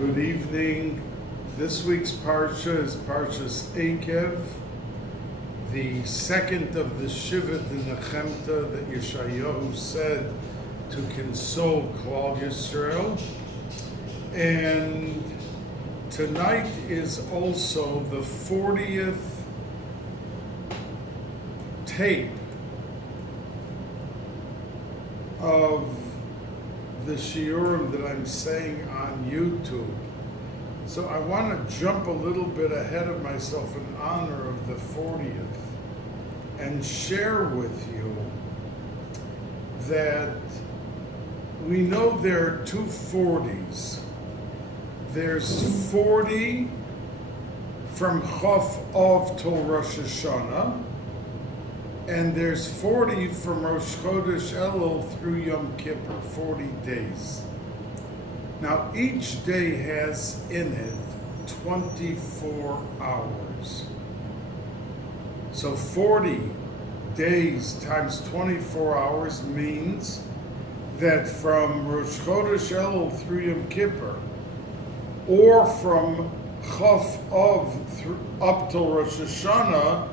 Good evening. This week's parsha is Parshas Eikev, the second of the Shivit in the Nechemta that Yeshayahu said to console Klal Yisrael. And tonight is also the 40th tape of the shiurim that I'm saying on YouTube. So I want to jump a little bit ahead of myself in honor of the 40th and share with you that we know there are two 40s. There's 40 from Chof Av till Rosh Hashanah, and there's 40 from Rosh Chodesh Elul through Yom Kippur, 40 days. Now each day has in it 24 hours. So 40 days times 24 hours means that from Rosh Chodesh Elul through Yom Kippur, or from Chof Av up till Rosh Hashanah,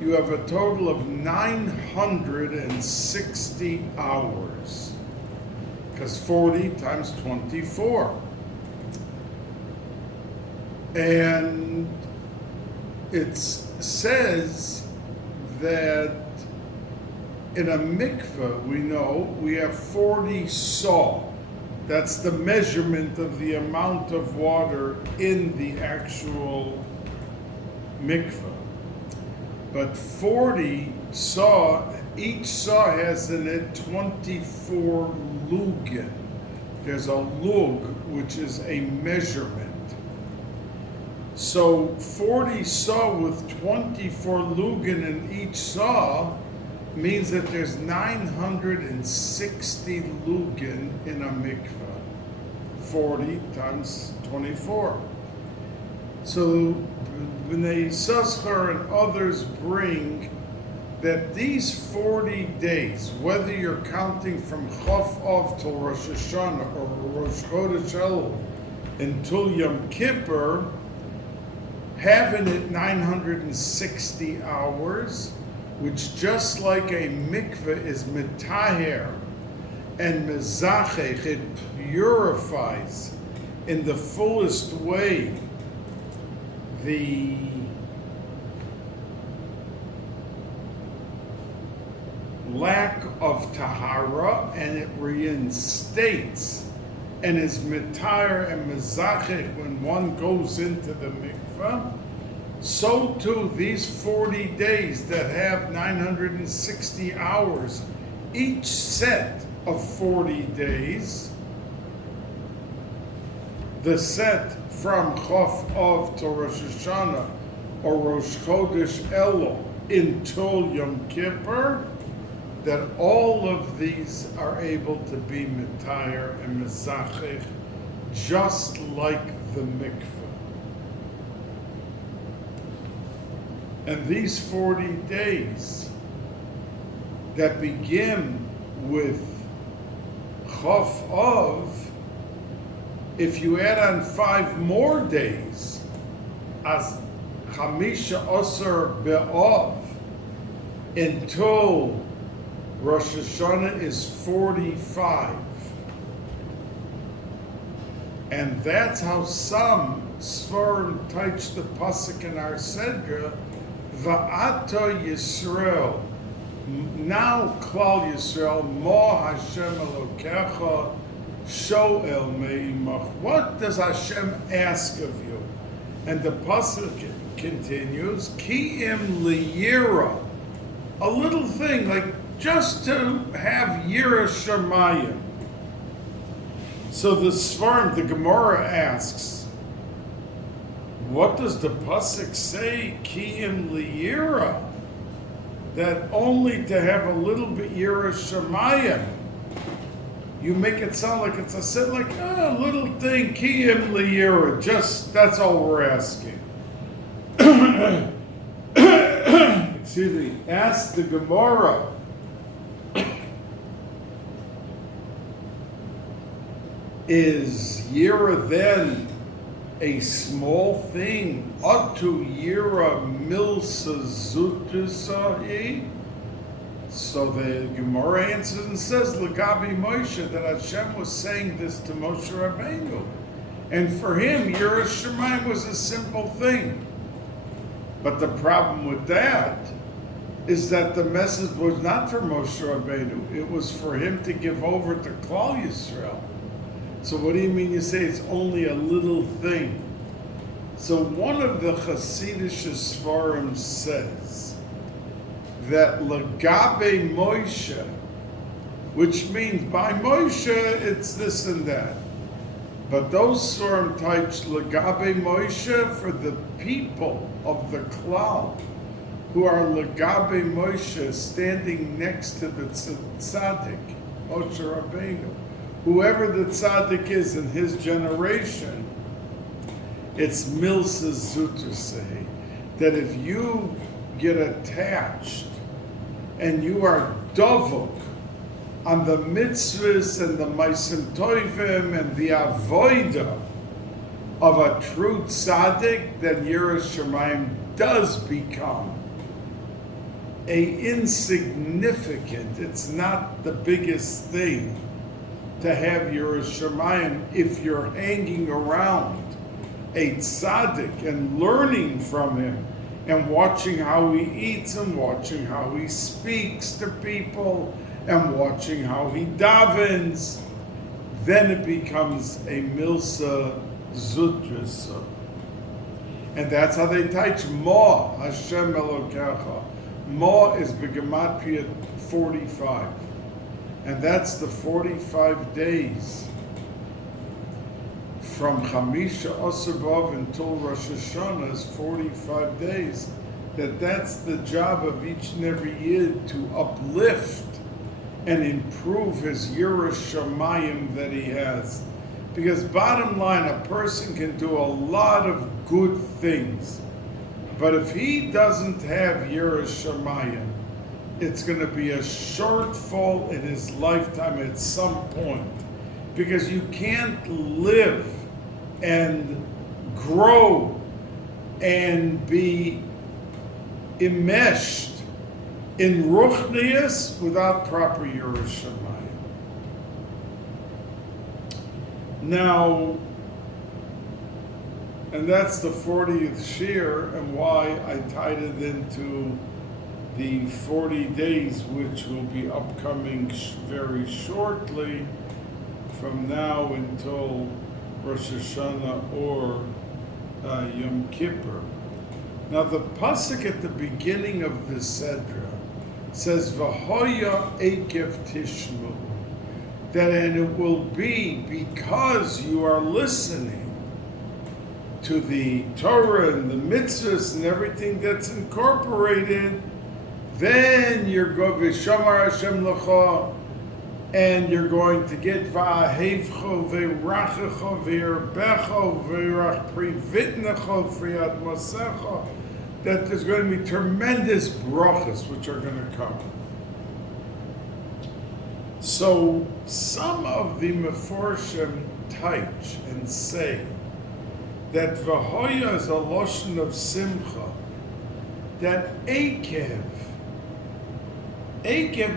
you have a total of 960 hours, because 40 times 24. And it says that in a mikveh, we know we have 40 saw. That's the measurement of the amount of water in the actual mikveh. But 40 saw, each saw has in it 24 lugin. There's a lug, which is a measurement. So 40 saw with 24 lugin in each saw means that there's 960 lugin in a mikveh. 40 times 24. So Bnei Yissaschar and others bring that these 40 days, whether you're counting from Chof Av till Rosh Hashanah or Rosh Chodesh Elul until Yom Kippur, have in it 960 hours, which just like a mikveh is mitaher and mezachech, it purifies in the fullest way the lack of tahara, and it reinstates and is mitaher and mezachech when one goes into the mikveh. So too these 40 days that have 960 hours, each set of 40 days, the set from Chof Av to Rosh Hashanah or Rosh Chodesh Elul until Yom Kippur, that all of these are able to be mitayer and mezachech, just like the mikveh. And these 40 days that begin with Chof Av, if you add on 5 more days, as Chamisha Osir Be'av, until Rosh Hashanah is 45. And that's how some Svarim teach the pasuk in our Sedra, Va'ata Yisrael, now Klal Yisrael, Mo Hashem Elokecha, Shoel Me'imach. What does Hashem ask of you? And the pasuk continues, Ki'im liyira, a little thing, like just to have yira shamayim. So the Svarim, the Gemara asks, what does the pasuk say, Ki'im liyira? That only to have a little bit yira shamayim. You make it sound like it's a sit, like a little thing, Ki'im liyira, just, that's all we're asking. Excuse me, ask the Gemara, is Yira then a small thing, Atu Yira Milsa Zutusahi. So the Gemara answers and says, Lagabi Moshe, that Hashem was saying this to Moshe Rabbeinu. And for him, Yiras Shamayim was a simple thing. But the problem with that is that the message was not for Moshe Rabbeinu. It was for him to give over to Klal Yisrael. So what do you mean you say it's only a little thing? So one of the Hasidic Sfarim says that Lagabe Moshe, which means by Moshe it's this and that. But those Sfarim touch Lagabe Moshe for the people of the Klal, who are Lagabe Moshe, standing next to the tzaddik, Moshe Rabbeinu. Whoever the tzaddik is in his generation, it's Milsa Zutusei, that if you get attached and you are dovuk on the mitzvahs and the maisim tovim and the avoida of a true tzaddik, then Yiras Shamayim does become a insignificant, it's not the biggest thing to have Yiras Shamayim if you're hanging around a tzaddik and learning from him and watching how he eats and watching how he speaks to people and watching how he davens, then it becomes a milsa zutrisa. And that's how they teach Ma, Hashem Elokecha. Ma is Begematria 45. And that's the 45 days from Chamisha Asar B'Av until Rosh Hashanah is 45 days. That's the job of each and every Yid to uplift and improve his Yiras Shamayim that he has. Because bottom line, a person can do a lot of good things. But if he doesn't have Yiras Shamayim, it's going to be a shortfall in his lifetime at some point. Because you can't live and grow and be enmeshed in ruchnius without proper Yiras Shamayim. Now, and that's the 40th shir, and why I tied it into the 40 days, which will be upcoming very shortly, from now until Rosh Hashanah or Yom Kippur. Now the pasuk at the beginning of the Sedra says, V'hoya Eikev tishmu, that and it will be because you are listening to the Torah and the mitzvahs and everything that's incorporated, then you're going to Shamar Hashem L'cha, and you're going to get Va'ahevcho Ve'rachecho Ve'erbecho Ve'rach Privitnecho Friad Masecho, that there's going to be tremendous brachas which are going to come. So some of the Meforshim teach and say that V'hoya is a loshon of simcha, that Eikev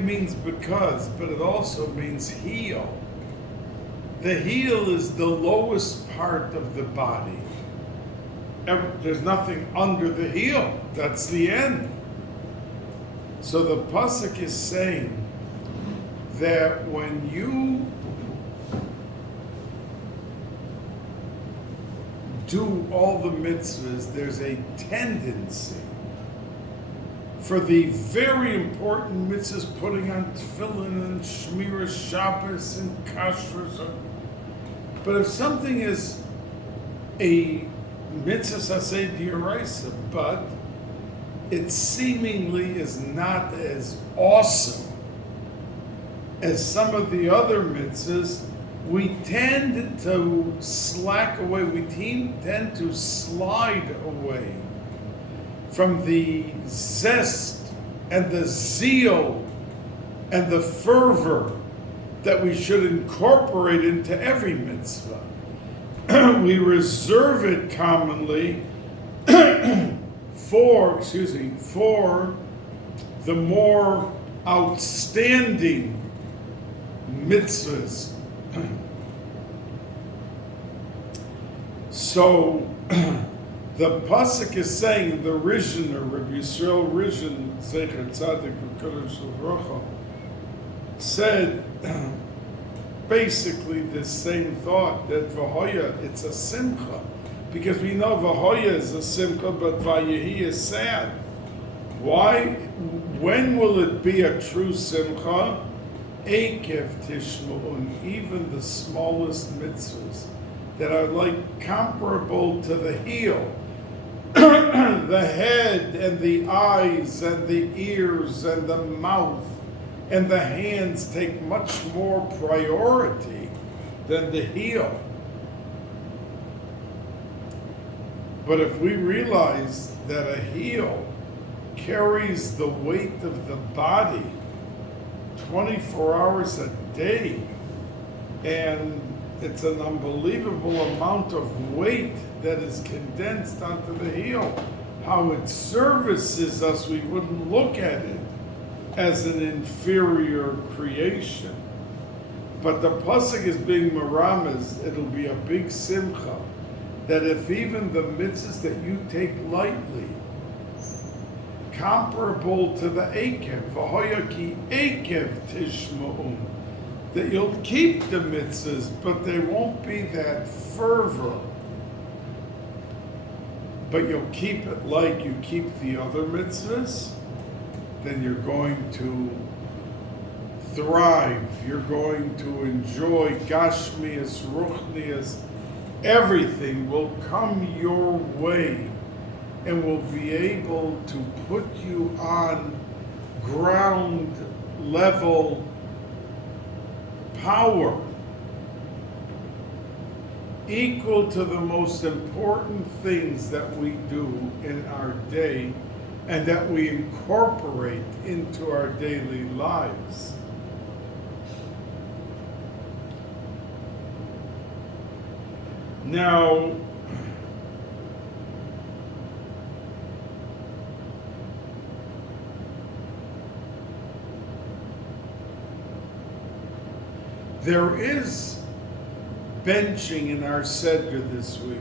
means because, but it also means heel. The heel is the lowest part of the body. There's nothing under the heel. That's the end. So the pasuk is saying that when you do all the mitzvahs, there's a tendency for the very important mitzvahs, putting on tefillin and shmiras Shabbos and kashrus. But if something is a mitzvah saseh d'oraisa, but it seemingly is not as awesome as some of the other mitzvahs, we tend to slack away, we tend to slide away from the zest and the zeal and the fervor that we should incorporate into every mitzvah. we reserve it commonly for the more outstanding mitzvahs. So the pasuk is saying, the Rishon, or Rabbi Yisrael Rishon, Zecher Tzadik V'Kodesh L'Vrocha, said basically the same thought, that V'hoya, it's a simcha, because we know V'hoya is a simcha, but Vayehi is sad. Why? When will it be a true simcha? Eikev tishma'un, even the smallest mitzvahs that are like comparable to the heel, the head and the eyes and the ears and the mouth and the hands take much more priority than the heel. But if we realize that a heel carries the weight of the body 24 hours a day, and it's an unbelievable amount of weight that is condensed onto the heel, how it services us, we wouldn't look at it as an inferior creation. But the pasuk is being meramez, it'll be a big simcha, that if even the mitzvahs that you take lightly, comparable to the Eikev, v'hoya ki Eikev tishma'un, that you'll keep the mitzvahs, but there won't be that fervor. But you'll keep it like you keep the other mitzvahs, then you're going to thrive. You're going to enjoy gashmias, ruchnias. Everything will come your way and will be able to put you on ground level power equal to the most important things that we do in our day and that we incorporate into our daily lives. Now, there is benching in our Seder this week,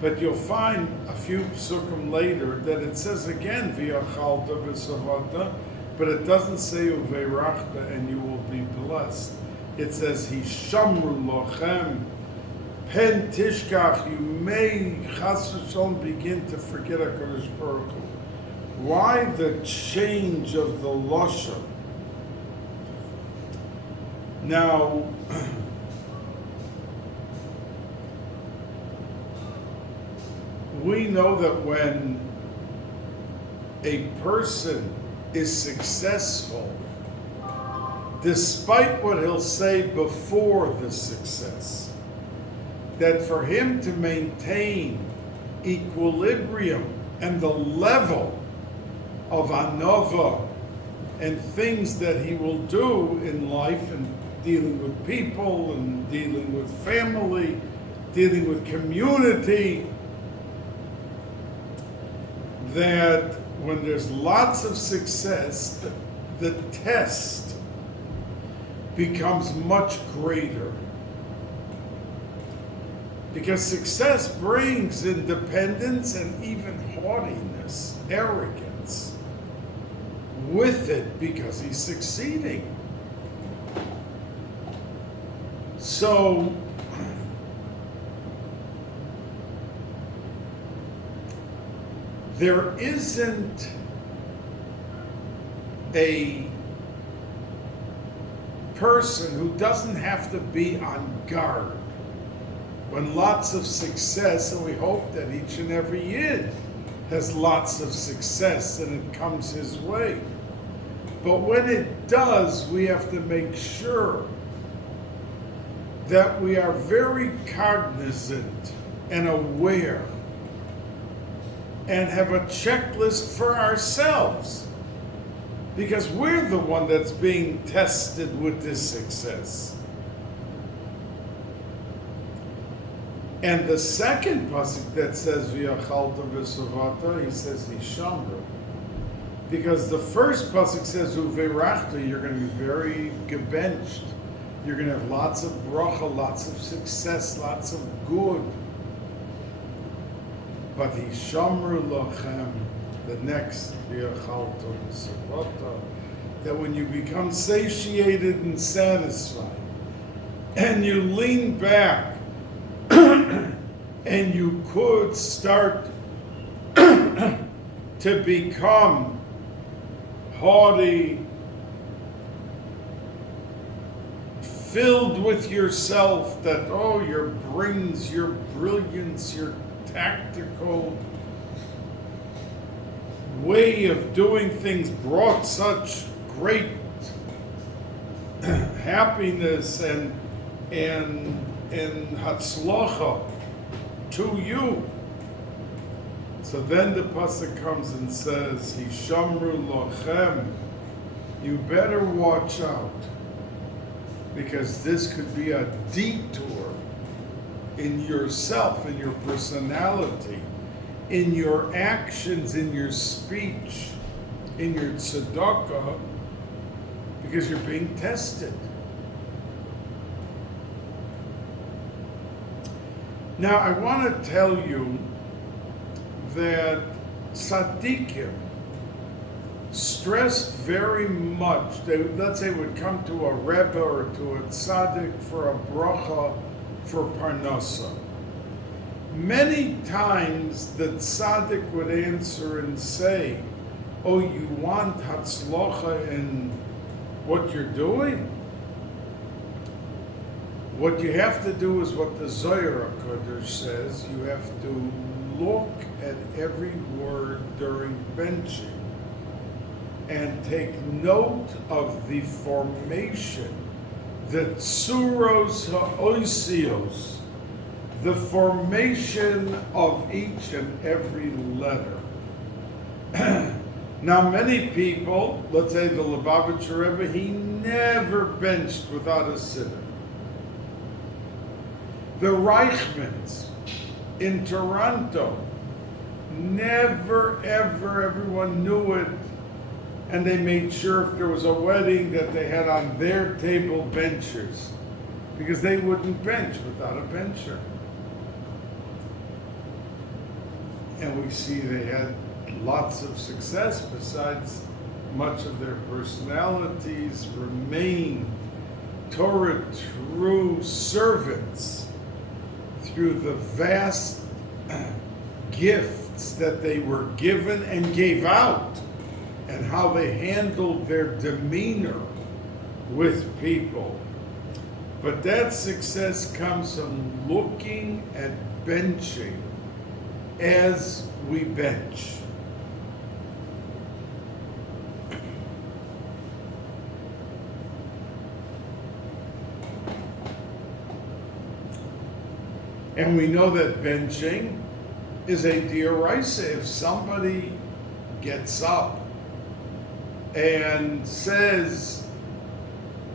but you'll find a few psukim later that it says again, but it doesn't say uveirachta, and you will be blessed. It says, Hishamru lochem, pen tishkach, you may chas v'shalom begin to forget HaKadosh Baruch Hu. Why the change of the lashon? Now, we know that when a person is successful, despite what he'll say before the success, that for him to maintain equilibrium and the level of anova and things that he will do in life and dealing with people and dealing with family, dealing with community, that when there's lots of success, the test becomes much greater. Because success brings independence and even haughtiness, arrogance with it, because he's succeeding. So, there isn't a person who doesn't have to be on guard when lots of success, and we hope that each and every Yid has lots of success and it comes his way. But when it does, we have to make sure that we are very cognizant and aware and have a checklist for ourselves, because we're the one that's being tested with this success. And the second pasuk that says v'yachalta v'savata, he says hishamru. Because the first pasuk says uveirachta, you're going to be very gebenched. You're going to have lots of bracha, lots of success, lots of good. But hishamru lachem, the next v'yachalta v'savata, that when you become satiated and satisfied, and you lean back, and you could start to become haughty, filled with yourself, that, oh, your brains, your brilliance, your tactical way of doing things brought such great happiness and hatzlacha to you. So then the pasuk comes and says, "Hishamru lachem." You better watch out, because this could be a detour in yourself, in your personality, in your actions, in your speech, in your tzedakah, because you're being tested. Now, I want to tell you that tzaddikim stressed very much. They, let's say, would come to a rebbe or to a tzaddik for a bracha for parnasa. Many times the tzaddik would answer and say, "Oh, you want hatzlacha in what you're doing? What you have to do is what the Zohar HaKadosh says. You have to look at every word during benching and take note of the formation, the tsuros ha'osios, the formation of each and every letter." Now, many people, let's say the Lubavitcher Rebbe, he never benched without a siddur. The Reichmans in Toronto, never, ever, everyone knew it, and they made sure if there was a wedding that they had on their table benchers, because they wouldn't bench without a bencher. And we see they had lots of success, besides much of their personalities remain Torah true servants through the vast gifts that they were given and gave out, and how they handled their demeanor with people. But that success comes from looking at benching as we bench. And we know that benching is a dioraisa. If somebody gets up and says,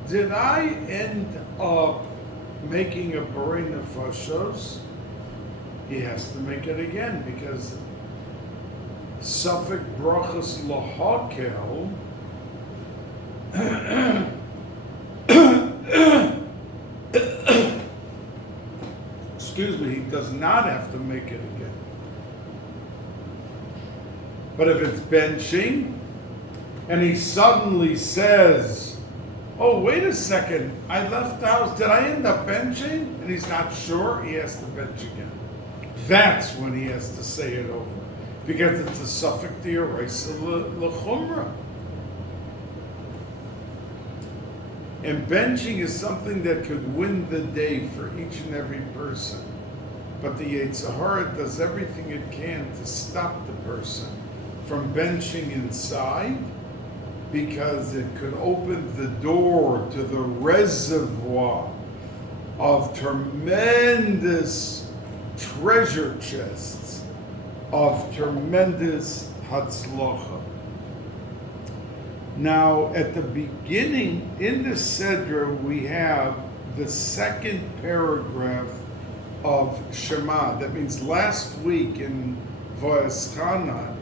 "Did I end up making a borei nefashos?" he has to make it again, because Safek brachas lahakel excuse me, he does not have to make it again. But if it's benching, and he suddenly says, "Oh, wait a second, I left the house, did I end up benching?" and he's not sure, he has to bench again. That's when he has to say it over, because it's a suffix d'oraisa l'chumra. And benching is something that could win the day for each and every person. But the Yetzer Hara does everything it can to stop the person from benching inside, because it could open the door to the reservoir of tremendous treasure chests, of tremendous hatzlacha. Now, at the beginning, in the Sedra, we have the second paragraph of Shema. That means last week in Voeschanan,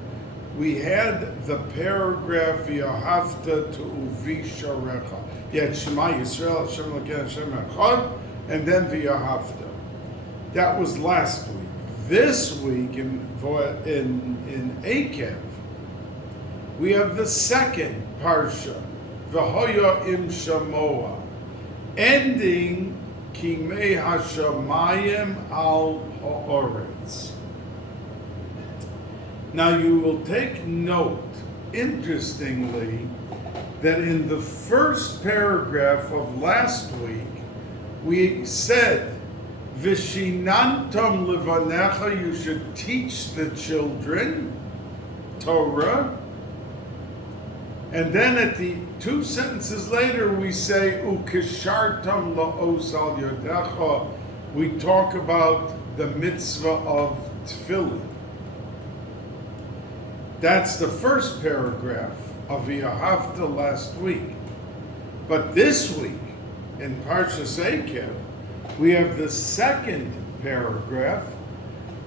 we had the paragraph V'ahavta to Uvi Sharecha. You had Shema Yisrael, Hashem Elokeinu Hashem Echad, and then V'ahavta. That was last week. This week in Eikev, we have the second parsha, V'hoya im Shamoa, ending Kimei Hashamayim al Ha'oretz. Now you will take note, interestingly, that in the first paragraph of last week, we said, Vishinantam levanecha, you should teach the children Torah. And then at the 2 sentences later, we say, Ukishartam la'os al yodecha. We talk about the mitzvah of tefillin. That's the first paragraph of V'ahavta last week. But this week, in Parshas Eikev, we have the second paragraph,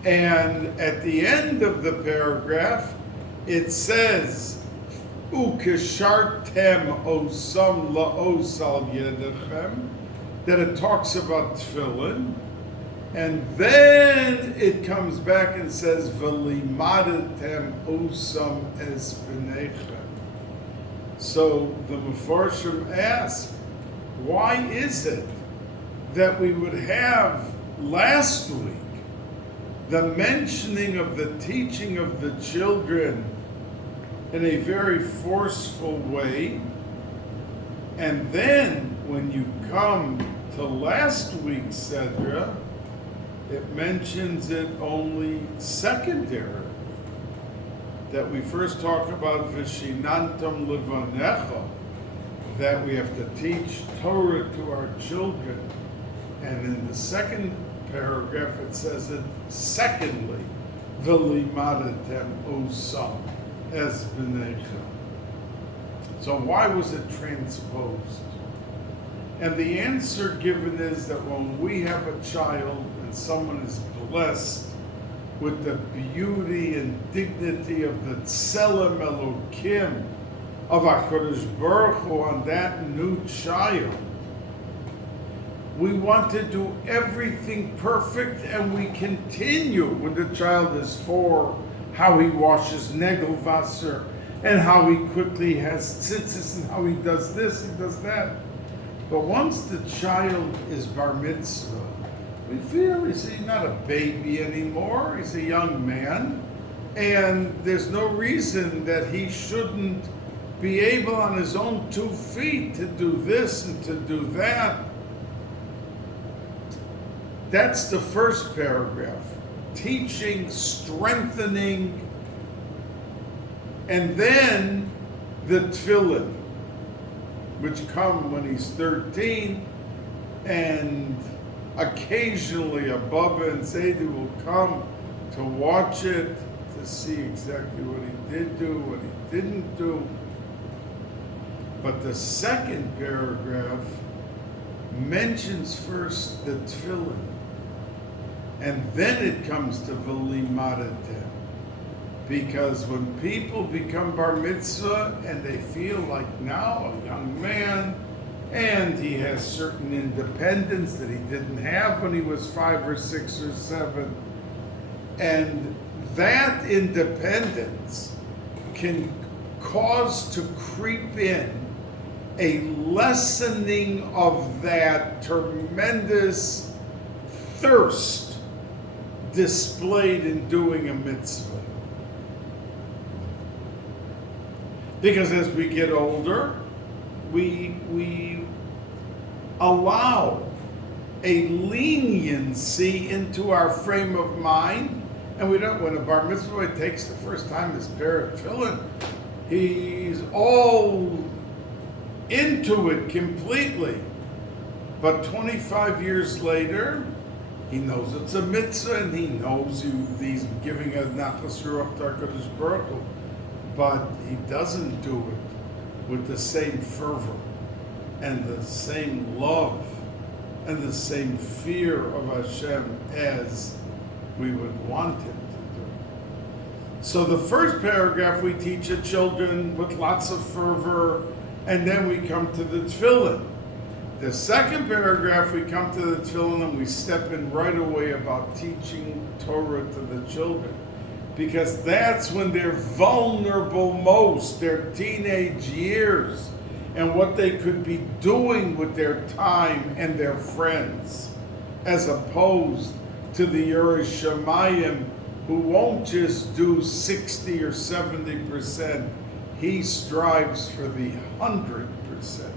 and at the end of the paragraph, it says, Ukeshartem osam la'os al yedechem, that it talks about tefillin, and then it comes back and says, V'limadatem osam es b'nechem. So the Mefarshim ask, why is it that we would have last week the mentioning of the teaching of the children in a very forceful way, and then when you come to last week's Sedra, it mentions it only secondarily. That we first talk about Vishinantam Levanecha, that we have to teach Torah to our children. And in the second paragraph it says it secondly, V'limadatem osam es b'nechem. So why was it transposed? And the answer given is that when we have a child and someone is blessed with the beauty and dignity of the Tselem Elokim of HaKadosh Baruch Hu on that new child, we want to do everything perfect, and we continue when the child is 4, how he washes Negelwasser, and how he quickly has tzitzis, and how he does this, he does that. But once the child is bar mitzvah, we feel he's not a baby anymore, he's a young man, and there's no reason that he shouldn't be able on his own 2 feet to do this and to do that. That's the first paragraph, teaching, strengthening, and then the tefillin, which come when he's 13, and occasionally a Baba and Zaydi will come to watch it, to see exactly what he did do, what he didn't do. But the second paragraph mentions first the tefillin, and then it comes to V'limadatem. Because when people become bar mitzvah and they feel like now a young man, and he has certain independence that he didn't have when he was 5 or 6 or 7, and that independence can cause to creep in a lessening of that tremendous thirst displayed in doing a mitzvah. Because as we get older, we allow a leniency into our frame of mind, and we don't. When a bar mitzvah takes the first time his pair of tefillin, he's all into it completely. But 25 years later, he knows it's a mitzvah, and he knows he's giving a nachas ruach to HaKadosh Baruch Hu, but he doesn't do it with the same fervor and the same love and the same fear of Hashem as we would want him to do. So the first paragraph we teach the children with lots of fervor, and then we come to the tefillin. The second paragraph we come to the tefillin and we step in right away about teaching Torah to the children. Because that's when they're vulnerable most, their teenage years, and what they could be doing with their time and their friends, as opposed to the Yerei Shamayim, who won't just do 60 or 70%, he strives for the 100%.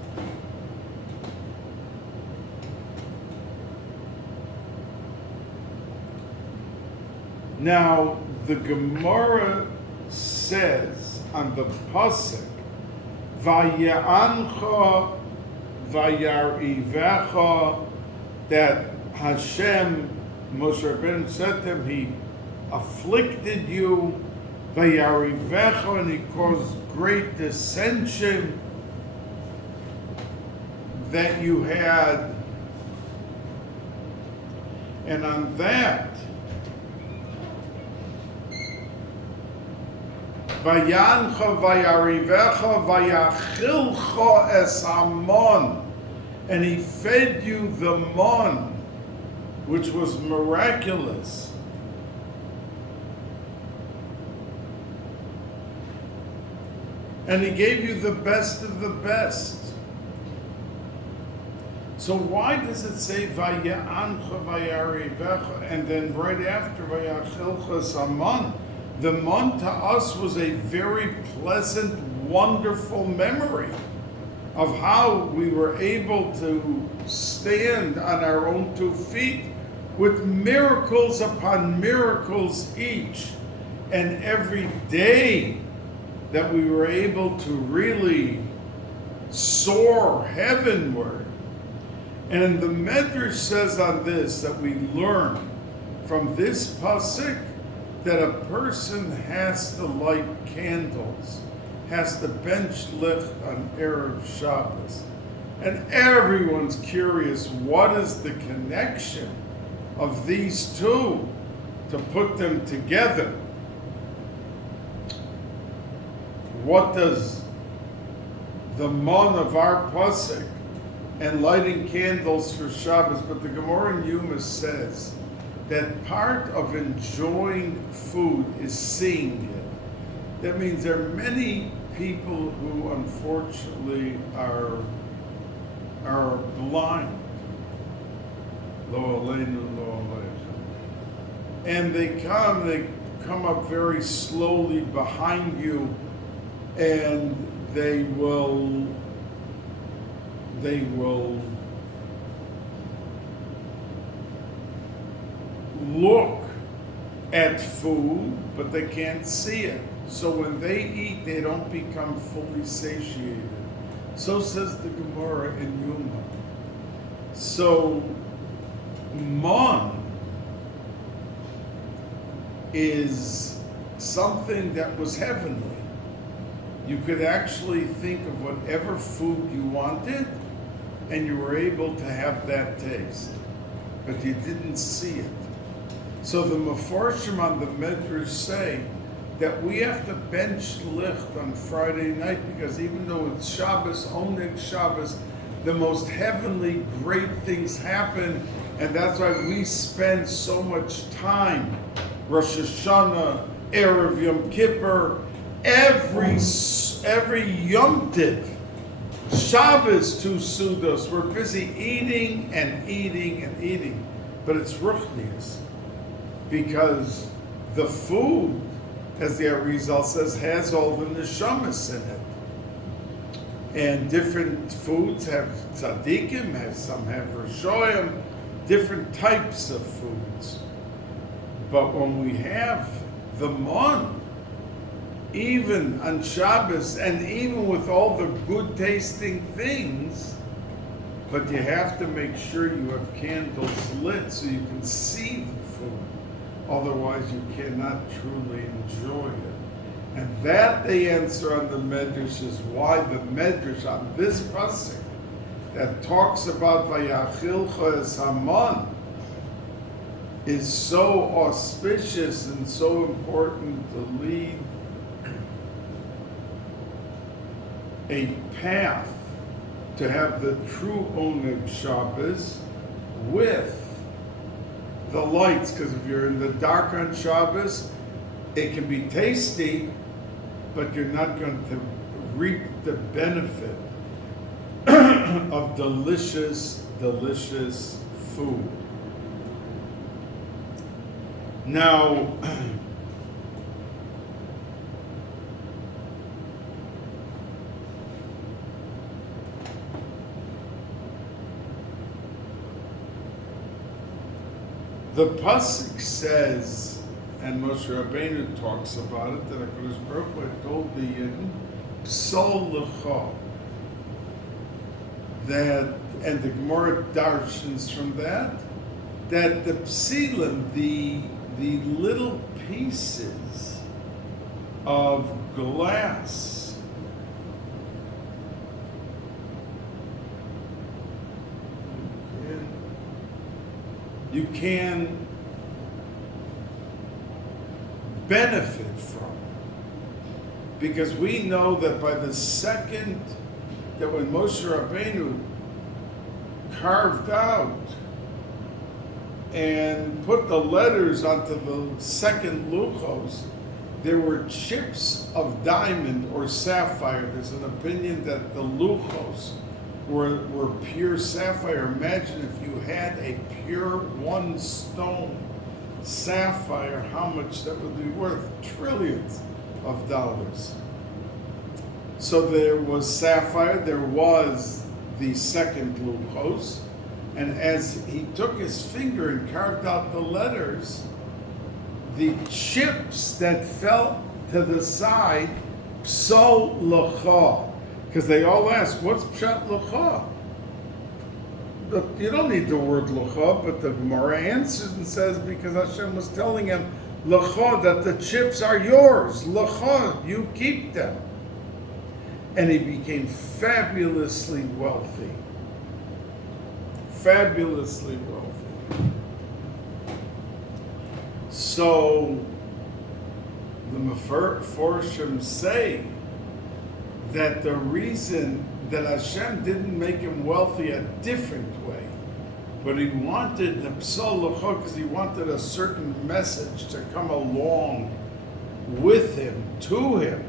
Now, the Gemara says on the pasuk, "Vaya'ancha vayarivecha," that Hashem, Moshe Rabbeinu said to him, he afflicted you, vayarivecha, and he caused great dissension that you had, and on that, Vayancha vayarivecha vayachilcha es hamon, and he fed you the mon, which was miraculous. And he gave you the best of the best. So why does it say Vayancha vayarivecha and then right after vayachilcha es hamon? The mon to us was a very pleasant, wonderful memory of how we were able to stand on our own 2 feet with miracles upon miracles each. And every day that we were able to really soar heavenward. And the Medrash says on this that we learn from this pasuk that a person has to light candles, has to bench licht on Erev Shabbos. And everyone's curious, what is the connection of these two to put them together? What does the mon of our pasuk and lighting candles for Shabbos, but the Gemara in Yuma says that part of enjoying food is seeing it. That means there are many people who unfortunately are blind. Lo aleinu, lo aleichem. And they come up very slowly behind you, and they will look at food, but they can't see it. So when they eat, they don't become fully satiated. So says the Gemara in Yuma. So mon is something that was heavenly. You could actually think of whatever food you wanted, and you were able to have that taste, but you didn't see it. So the Mefarshim on the Medrash say that we have to bench licht on Friday night, because even though it's Shabbos, Oneg Shabbos, the most heavenly great things happen, and that's why we spend so much time, Rosh Hashanah, Erev Yom Kippur, every Yom Tiv, Shabbos to Sudos, we're busy eating and eating and eating, but it's ruchnius, because the food, as the Arizal says, has all the neshamas in it. And different foods have tzaddikim, some have rishoyim, different types of foods. But when we have the mon, even on Shabbos, and even with all the good tasting things, but you have to make sure you have candles lit so you can see the food. Otherwise you cannot truly enjoy it. And that the answer on the Medrash is why the Medrash on this pasuk that talks about Vayachilcha es Haman is so auspicious and so important to lead a path to have the true Oneg Shabbos with the lights, because if you're in the dark on Shabbos, it can be tasty, but you're not going to reap the benefit of delicious, delicious food. Now, the pasuk says, and Moshe Rabbeinu talks about it, that HaKadosh Baruch Hu had told the Yidden, Psol L'cha, that, and the Gemara darshans from that the psilim, the little pieces of glass you can benefit from. Because we know that by the second that when Moshe Rabbeinu carved out and put the letters onto the second luchos, there were chips of diamond or sapphire. There's an opinion that the luchos were pure sapphire. Imagine if you had a pure one stone sapphire, how much that would be worth? Trillions of dollars. So there was sapphire, there was the second luchos, and as he took his finger and carved out the letters, the chips that fell to the side, psol l'cha, because they all ask, what's pshat l'cha? You don't need the word l'cha, but the Gemara answers and says, because Hashem was telling him, l'cha, that the chips are yours, l'cha, you keep them. And he became fabulously wealthy. Fabulously wealthy. So, the Mefarshim say that the reason that Hashem didn't make him wealthy a different way, but he wanted the Psal L'cha because he wanted a certain message to come along with him, to him.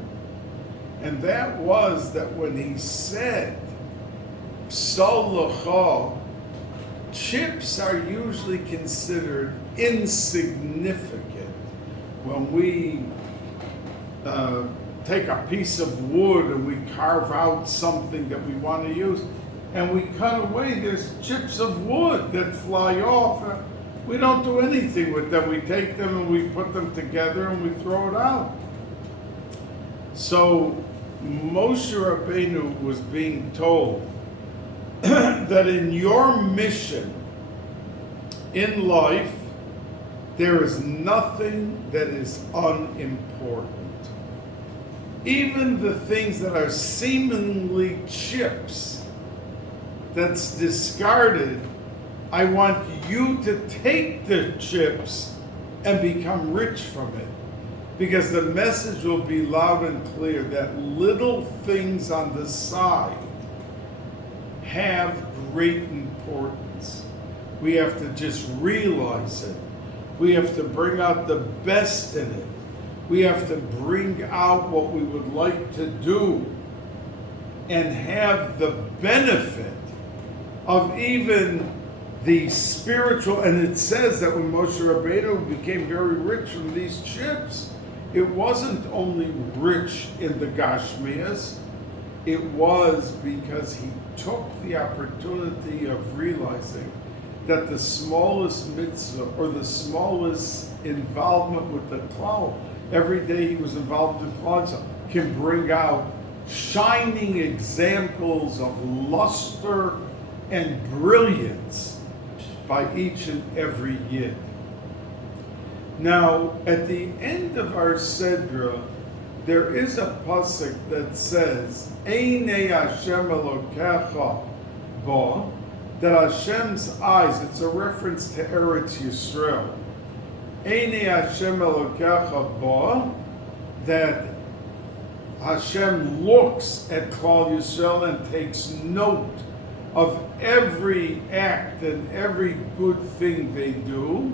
And that was that when he said Psal L'cha, chips are usually considered insignificant. When we take a piece of wood and we carve out something that we want to use, and we cut away, there's chips of wood that fly off. We don't do anything with them. We take them and we put them together and we throw it out. So Moshe Rabbeinu was being told that in your mission in life, there is nothing that is unimportant. Even the things that are seemingly chips that's discarded, I want you to take the chips and become rich from it. Because the message will be loud and clear that little things on the side have great importance. We have to just realize it. We have to bring out the best in it. We have to bring out what we would like to do and have the benefit of even the spiritual. And it says that when Moshe Rabbeinu became very rich from these chips, it wasn't only rich in the Gashmias, it was because he took the opportunity of realizing that the smallest mitzvah or the smallest involvement with the klal, every day he was involved in klal, can bring out shining examples of luster and brilliance by each and every yid. Now, at the end of our Sedra, there is a pasuk that says, Einei Hashem Elokecha Ba, that Hashem's eyes, it's a reference to Eretz Yisrael. Einei Hashem Elokecha Ba, that Hashem looks at Klal Yisrael and takes note of every act and every good thing they do.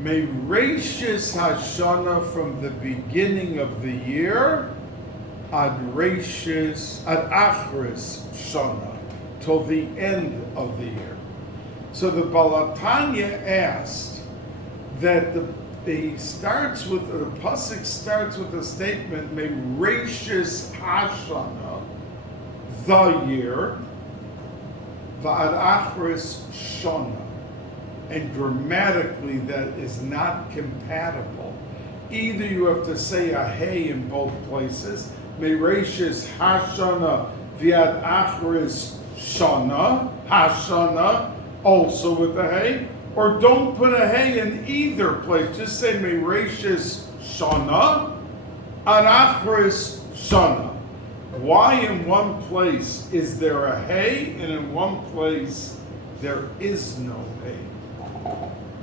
Mereishis Hashana, from the beginning of the year, ad Achris Shana, till the end of the year. So the Balatanya asked that the pasuk starts with a statement, Mereishis Hashana, the year, va'ad Achris Shana. And grammatically, that is not compatible. Either you have to say a hey in both places, Mereishis Hashana v'ad Achris Shana, Hashana, also with a hey, or don't put a hey in either place. Just say Mereishis Shana, ad Achris Shana. Why in one place is there a hey, and in one place there is no hey?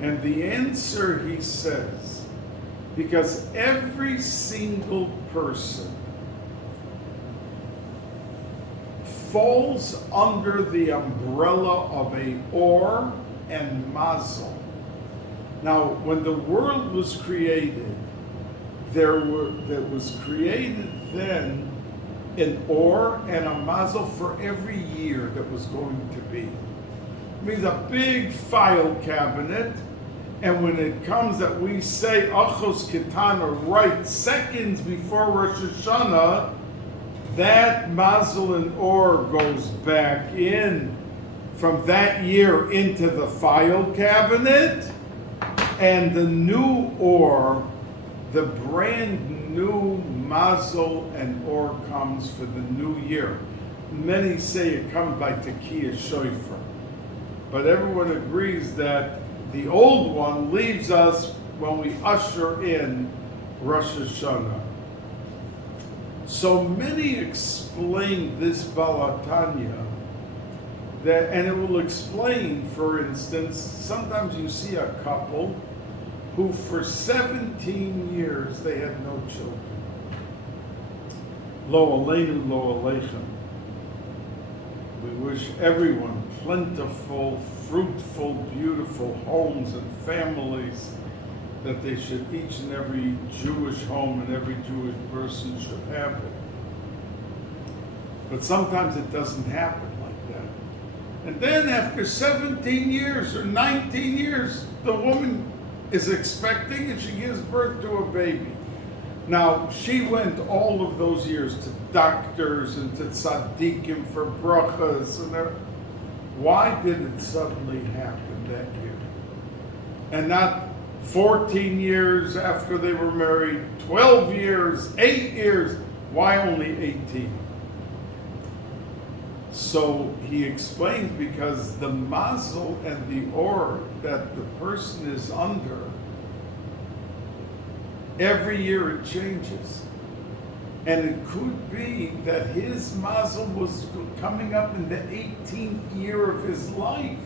And the answer, he says, because every single person falls under the umbrella of a or and mazel. Now, when the world was created, there was created then an or and a mazel for every year that was going to be. It means a big file cabinet, and when it comes that we say Achos Ketana right seconds before Rosh Hashanah, that mazel and or goes back in from that year into the file cabinet, and the new or, the brand new mazel and or comes for the new year. Many say it comes by Tekiah Shofar, but everyone agrees that the old one leaves us when we usher in Rosh Hashanah. So many explain this Balatanya, that, and it will explain, for instance, sometimes you see a couple who for 17 years they had no children. Lo aleinu, lo aleichem. We wish everyone plentiful, fruitful, beautiful homes and families, that they should, each and every Jewish home and every Jewish person should have it. But sometimes it doesn't happen like that. And then after 17 years or 19 years, the woman is expecting and she gives birth to a baby. Now, she went all of those years to doctors and to tzaddikim for brachas. And why did it suddenly happen that year? And not 14 years after they were married, 12 years, 8 years. Why only 18? So he explains, because the mazel and the or that the person is under, every year it changes. And it could be that his mazel was coming up in the 18th year of his life,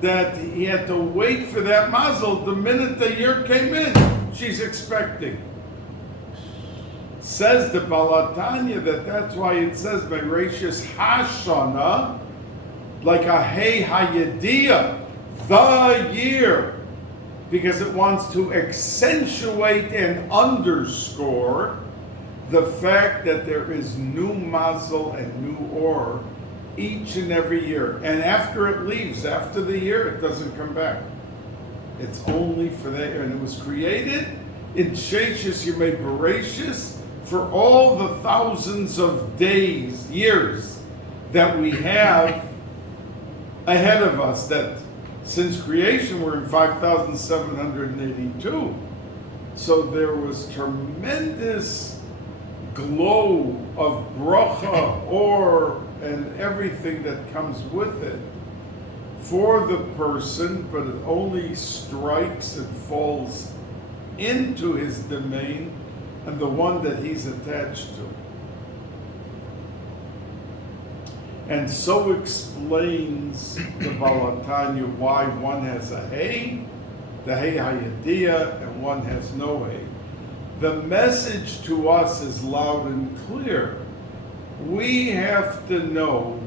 that he had to wait for that mazel. The minute the year came in, she's expecting. Says the Balatanya that's why it says Mereishis Hashana, like a Hey Hayediyah, the year, because it wants to accentuate and underscore the fact that there is new mazel and new or each and every year. And after it leaves, after the year, it doesn't come back. It's only for that year. And it was created in Sheshis Yemei Bereshis for all the thousands of days, years that we have ahead of us, that since creation we're in 5,782. So there was tremendous glow of bracha, or, and everything that comes with it for the person, but it only strikes and falls into his domain and the one that he's attached to. And so explains the Balatanya why one has a hay, the hay hayadiyah, and one has no hay. The message to us is loud and clear. We have to know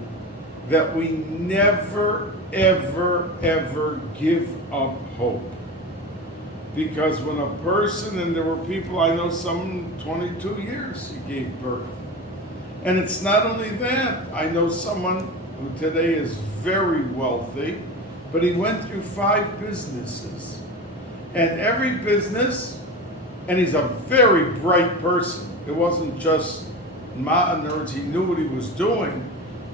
that we never, ever, ever give up hope. Because when a person, and there were people, I know some 22 years he gave birth. And it's not only that, I know someone who today is very wealthy, but he went through 5 businesses. And every business, and he's a very bright person. It wasn't just, in other words, he knew what he was doing.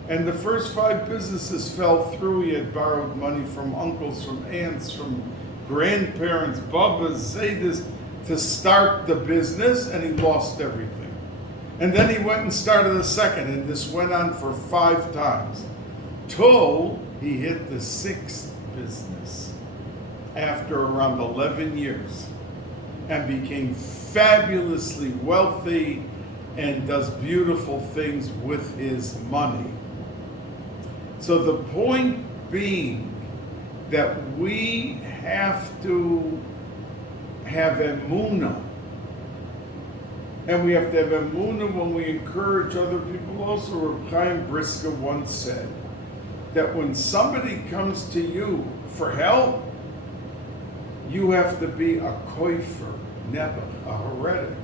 And the first 5 businesses fell through. He had borrowed money from uncles, from aunts, from grandparents, Babas, Zaydas, to start the business, and he lost everything. And then he went and started a second, and this went on for 5 times, till he hit the 6th business after around 11 years, and became fabulously wealthy and does beautiful things with his money. So the point being that we have to have emunah. And we have to have emunah when we encourage other people. Also, Reb Chaim Brisker once said that when somebody comes to you for help, you have to be a koifer, nebuch, a heretic,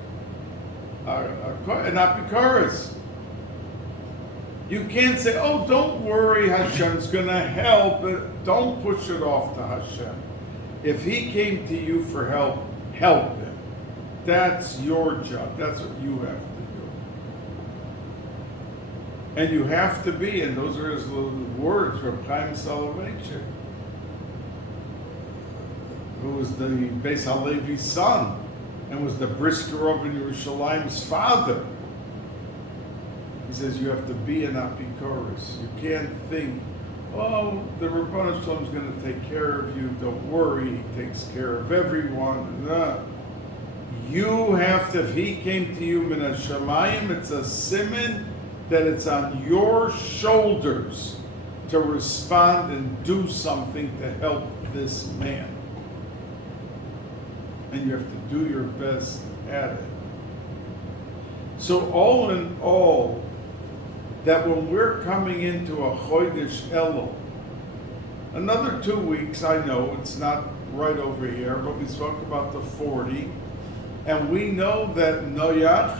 an apikoros. You can't say, oh, don't worry, Hashem's going to help. Don't push it off to Hashem. If he came to you for help, help him. That's your job. That's what you have to do. And you have to be, and those are his words, Reb Chaim Soloveitchik, who was the Beis Halevi's son, and was the Brisker of Yerushalayim's father. He says you have to be an apikoros. You can't think, oh, the Rebbeinu Shalom is going to take care of you. Don't worry, he takes care of everyone. No. You have to, if he came to you min hashamayim, it's a siman that it's on your shoulders to respond and do something to help this man. And you have to do your best at it. So all in all, that when we're coming into a Chodesh Elul, another 2 weeks, I know it's not right over here, but we spoke about the 40, and we know that Noach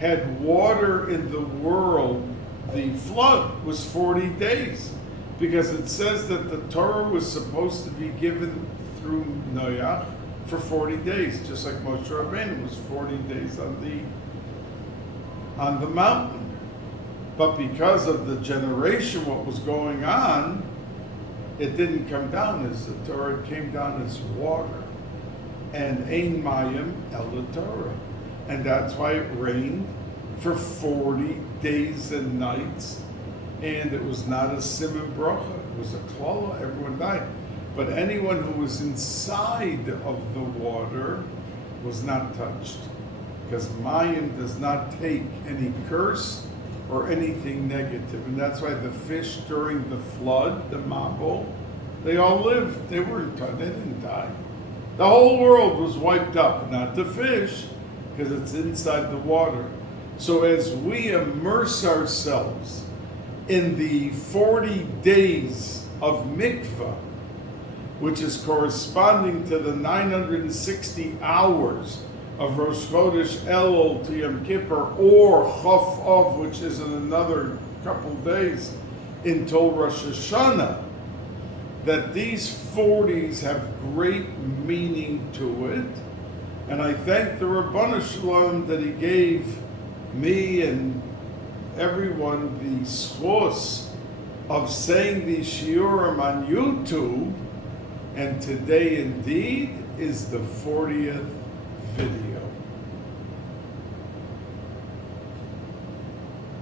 had water in the world. The flood was 40 days, because it says that the Torah was supposed to be given through Noach for 40 days, just like Moshe Rabbeinu was 40 days on the mountain. But because of the generation, what was going on, it didn't come down as the Torah, it came down as water. And Ein Mayim El Torah. And that's why it rained for 40 days and nights. And it was not a Siman Bracha, it was a Klala, everyone died. But anyone who was inside of the water was not touched. Because Mayim does not take any curse or anything negative. And that's why the fish during the flood, the Mabul, they all lived. They weren't touched, they didn't die. The whole world was wiped up, not the fish, because it's inside the water. So as we immerse ourselves in the 40 days of mikvah, which is corresponding to the 960 hours of Rosh Chodesh Elul to Yom Kippur, or Chof Av, which is in another couple days until Rosh Hashanah, that these 40s have great meaning to it. And I thank the Rabbeinu Shalom that he gave me and everyone the schos of saying these shiurim on YouTube. And today indeed is the 40th video.